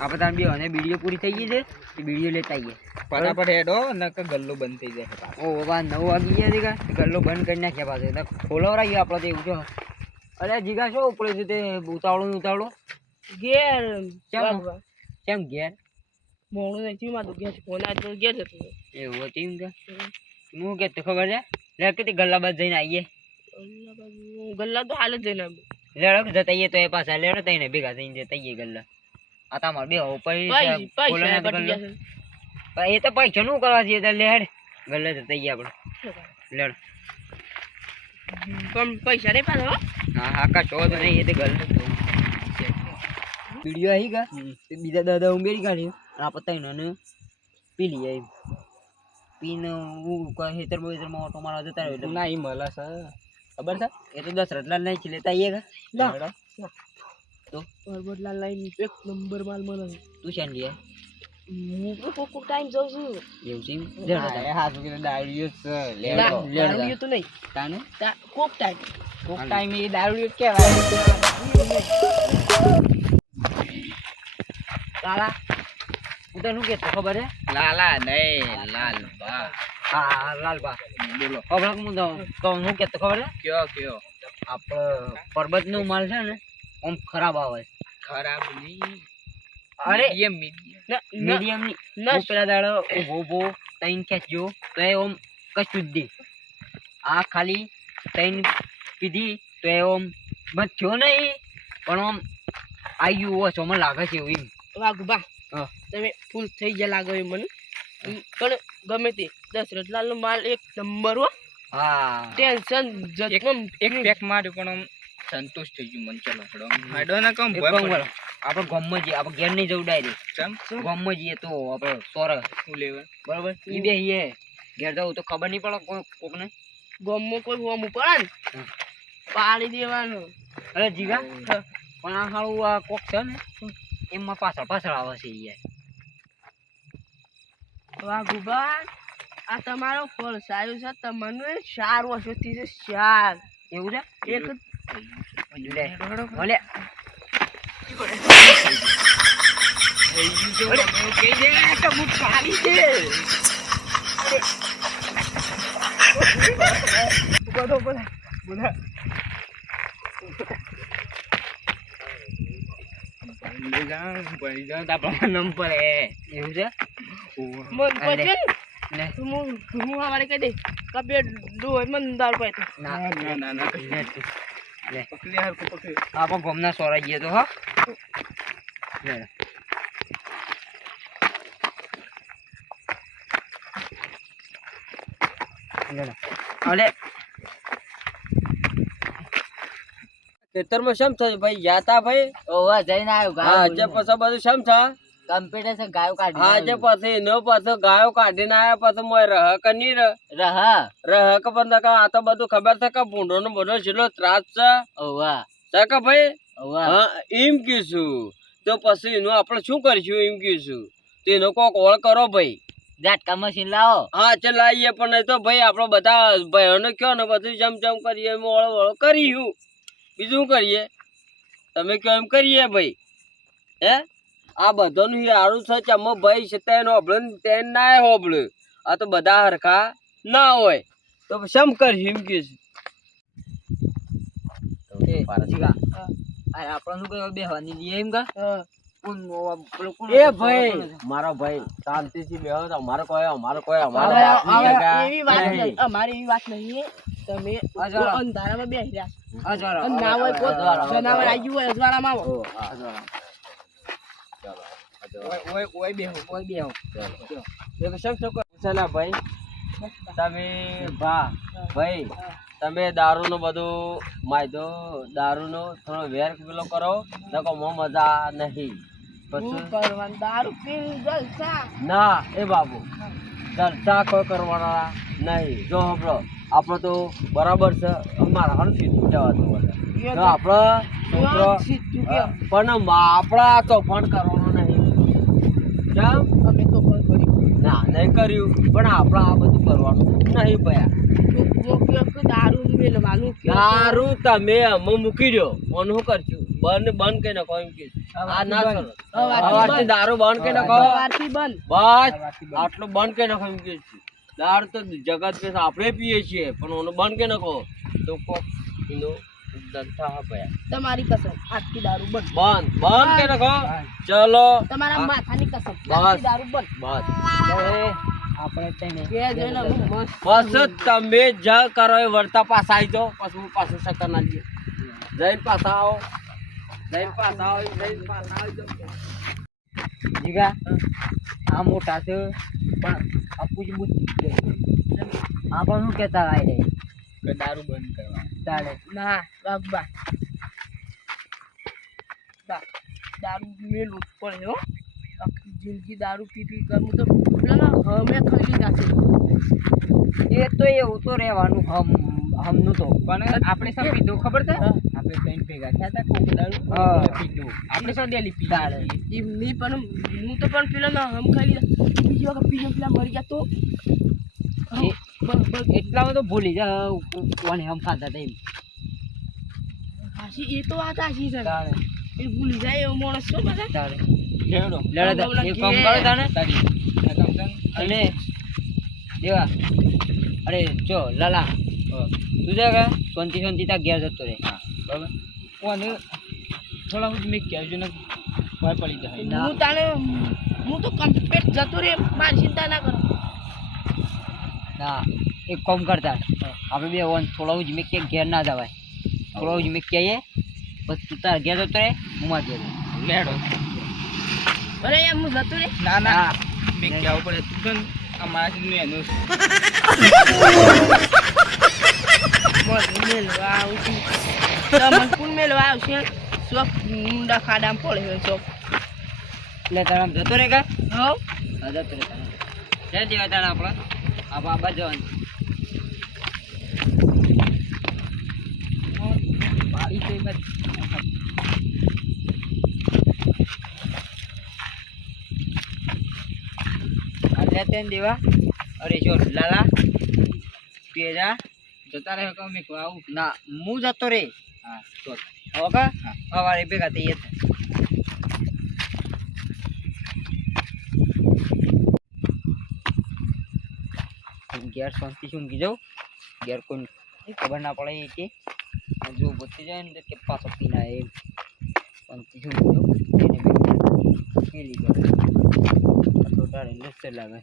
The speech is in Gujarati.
આપણે તાર બે અને બીડીઓ પૂરી થઈ ગઈ છે એ બીડીઓ લેતા આવીએ ફટાફટ હેડો નકર ગલ્લો બંધ થઈ જાય. ઓ બાબા નવ વાગી ગયા જીગા ગલ્લો બંધ કરી નાખ્યા પાછો. ખોલાવરા ખોલવરાઈએ આપણે તો એવું જો. અરે જીગા શું ઉપડે છે તે? ઉતાવળો ઉતાવળું ઉતાવળો. ઘેર. કેમ? કેમ ઘેર? મોડું નથી માં તો ઘેર છે. ફોન આજ તો ઘેર જતો એવું હતી એમ કે? હું કે ખબર છે? લે કે ગલ્લા બાદ જઈને આવીએ ગલ્લા તો હાલ જ જઈને. લેડો જતા તો એ પાછા લેડો તઈને ભેગા થઈને જતા ગલ્લા. આ તમારે બે પૈસા. એ તો પૈસા નું કરવા જઈએ તો લેડ. ગલ્લે જતા આવીએ આપણે લેડ. પણ પૈસા નહીં પાછો હા. હા કા શો તો નહીં એ તો ગલે વીડિયો આવી ગયા. બીજા દાદા ઉમેરી કાઢ્યું. અને આ પતાઈ ને પી લઈએ એમ પીને હું ખેતર બેતરમાં ઓટો મારવા જતા રહ્યો ના એ મળે સર ખબર છે? એ તો દસ રતલા નહીં છે લેતા આવીએ લા. તો? બરોબરલા લાઈન એક નંબર માલ મને. તું છે લે. હું તો કોક કોક ટાઈમ જાઉં છું. એવું છે એમ? હા, તો. કે કીધું, છે. લે. દારૂડિયો તો નહીં. તાને? કોક ટાઈમ કોક ટાઈમ એ જ કહેવાય. તારા હું તને શું કહેતો ખબર છે લાલા નહીં લાલબા હા લાલ બા. બોલો. હવે હું તો તો હું કહેતો ખબર છે કયો કયો? આપણે પર્વતનો માલ છે ને આમ ખરાબ આવે. ખરાબ નહીં. અરે મીડિયમ મીડિયમ ના, ના, મીડિયમની ના. પેલા દાડો ઊભો ઊભો તૈન ખેંચજો. તો એ ઓમ કશું જ દે આ ખાલી તૈન પીધી તો એ ઓમ મથ્યો નહીં. પણ આમ આવી ગયું હોય મને લાગે છે એવું એમ. વાઘુબા હા. તમે ફૂલ થઈ ગયા લાગો મને. પણ ગમે તે દસ રતલાલ નો માલ એક નંબર હો. હા. ટેન્શન જતમ એક પેક માર્યું પણ આમ સંતોષ થઈ ગયું મન. ચાલો હડો. હડો ના કામ ભય પડે. આપણે ગામમાં જઈએ આપણે ઘેર નહીં જવું ડાયરેક્ટ કેમ ગામમાં જઈએ તો આપણે સોરસ શું લેવા? બરાબર? ઈ બે ઈએ ઘેર જવું તો ખબર નહીં પડે કોઈ કોકને. ગમમાં કોઈ હોમ ઉપર પાડી દેવાનું. અરે જીગા. પણ આ હાળું આ કોક છે ને એમાં પાછળ પાછળ આવે છે યાર. ગુબા આ તમારો ફળ સારું છે તમારું સારું હશે છે સાર. એવું છે? એક ભલે નંબર એવું છે હું હવારે કહી દે કબે ડો મન દાર પાય ના ના ના ના લે. પકડી હાર પકડી. આપણે ગમના સોરાઈ ગયા તો હા. લે. અલે ખેતરમાં શમ થયું? ભાઈ જાતા ભાઈ ઓવા જઈને આવ્યો હા જે પછી બધું શમ થા? કમ્પ્યુટર ગાયો કાઢી હા જે પછી એનો પાછો ગાયો કાઢીને આયા પછી મોય રહ ક ની રહ રહા. રહ ક પણ તો આ તો બધું ખબર છે કે ભૂંડો નો બધો છેલ્લો ત્રાસ છે. ઓવા. છે કે ભાઈ? ઓવા. હા એમ કીશું તો પછી એનું આપણે શું કરીશું એમ કીશું તો એનો કોક ઓળ કરો ભાઈ. ઝાટકા મશીન લાવો. હા ચાલ આવીએ પણ નહીં તો ભાઈ આપણે બધા ભાઈઓને કયો ને બધું જમ જમ કરીએ એમ ઓળો ઓળો કરીશું. બીજું કરીએ? તમે કયો એમ કરીએ ભાઈ? હે? આ બધાનું હારું છે ચમો ભાઈ છે તેનો હોબળે ને તેન ના હોબળે આ તો બધા હરખા ના હોય. તો શમ કર હિમ કે બેહવાની એમ કોણ એ ભાઈ. મારો ભાઈ શાંતિથી બેહો તો અમારો કોઈ અમારો કોઈ અમારો એવી વાત નહીં. નહીં. અમારી એવી વાત નહીં તમે અંધારામાં રહ્યા છો. ના હોય કોઈ જનાવર આવી હોય અજવાળામાં આવો. ઓ, હા. અજવાળો. ઓય ઓય બેહો બેહો. ભાઈ તમે ભા ભાઈ તમે દારૂ નું બધું માયદો દારૂ નો થોડો વેર પેલો કરો નકો મો મજા નહીં. દારૂ જલસા? ના એ બાબુ. ચર્ચા કોઈ કરવાના નહીં. જો આપણો આપણો તો બરાબર છે. અમારા હણ સીધું જવાતું આપણો છોકરો પણ આપણા તોફાન કરવાનો નહીં. કેમ? અમે તો પણ કર્યું. ના નહીં કર્યું. પણ આપણે આ બધું કરવાનું નહીં ભયા. તો કે દારૂ મેલવાનું દારૂ તમે અમે મૂકી દો. ફોન શું કરશું બંધ બંધ કરી નાખો એમ કે આ ના કરો. દારૂ બંધ કઈ નાખો. સવારથી બંધ. બસ. આટલું બંધ કરી નાખો એમ કે છે. દારૂ તો જગત આપણે પીએ છીએ પણ ઓનું બંધ કઈ નાખો. તો કોક એનો હા ભયા તમારી કસમ દારૂ બંધ. બંધ બંધ કરી નાખો ચલો. તમારા. માથાની કસમ બસ. આજથી દારૂ બંધ. બસ. આપણે જઈને બસ તમે જ કરો એ વળતા પાછા આવી જાઓ. પછી હું પાછું શકર ના લઈએ. જઈને પાછા આવો. જઈને પાછા આવો જઈને પાછા આવી. જાઓ જીગા આ મોટા છે પણ આ પૂછ બુદ્ધિ આ પણ શું કહેતા આવી રે કે દારૂ બંધ કરવા. ચાલે. ના બાબા દારૂ મેલું પડે હો. આખી જિંદગી દારૂ પી પી કરું તો હમે ખાલી જશે. એ તો એવું તો રહેવાનું હમ હમનું તો. પણ આપણે શું પીધું ખબર છે? આપણે પેન ભેગા થયા હતા કોક દારૂ પીધું આપણે શું ડેલી પી ચાલે. એમની પણ હું તો પણ પેલા હમ ખાલી બીજી વખત પીને પેલા મરી ગયા તો. એ- બસ બસ તો ભૂલી જા કોને હમ ખાતા હતા એમ. હાસી એ તો વાત હાસી છે. તારે. એ ભૂલી જાય એવો માણસ છો બધા. તારે. લડે એ કામ કરો તાને. તારી. આ કામ છે ને? અને દેવા. અરે જો લાલા. તું જા કે શાંતિ શાંતિ તા ઘેર જતો રે બરાબર. કોને? થોડા મેં કહેજો ને ભય પડી જાય. હું તારે હું તો કમ્પ્લીટ જતો રે મારી ચિંતા ના કરો. ના એક કોમ કરતા આપણે બે ઓન થોડા જ મેં ક્યાંક ઘેર ના જવાય. થોડા જ મેં કહીએ પછી તું તાર ઘેર જતો રે હું માં ઘેર લેડો. અરે એમ હું જતો રે ના ના. હા. મેં કહેવું પડે તું પણ આ માસી નું એનું? મેલવા આવું છું તમને કોણ મેલવા આવશે. શોખ ઊંડા ખાડામાં પડે છે એટલે તારે જતો રે કા? હવ જતો રે તારે. જય દેવા તારે આપણે. એમાં એટલે તેને દેવા? અરે જો લાલા તેજા જતા રહે કહું મેં આવું? ના હું જતો રે હા તો હવે કા? ભેગા થઈએ ઘેર શાંતિ શું જાઉં. ઘેર કોઈ ખબર ના પડે કે. જો બચી જાય ને કે પાછો પીના એ શાંતિ શું જાઉં. એને તો લાગે.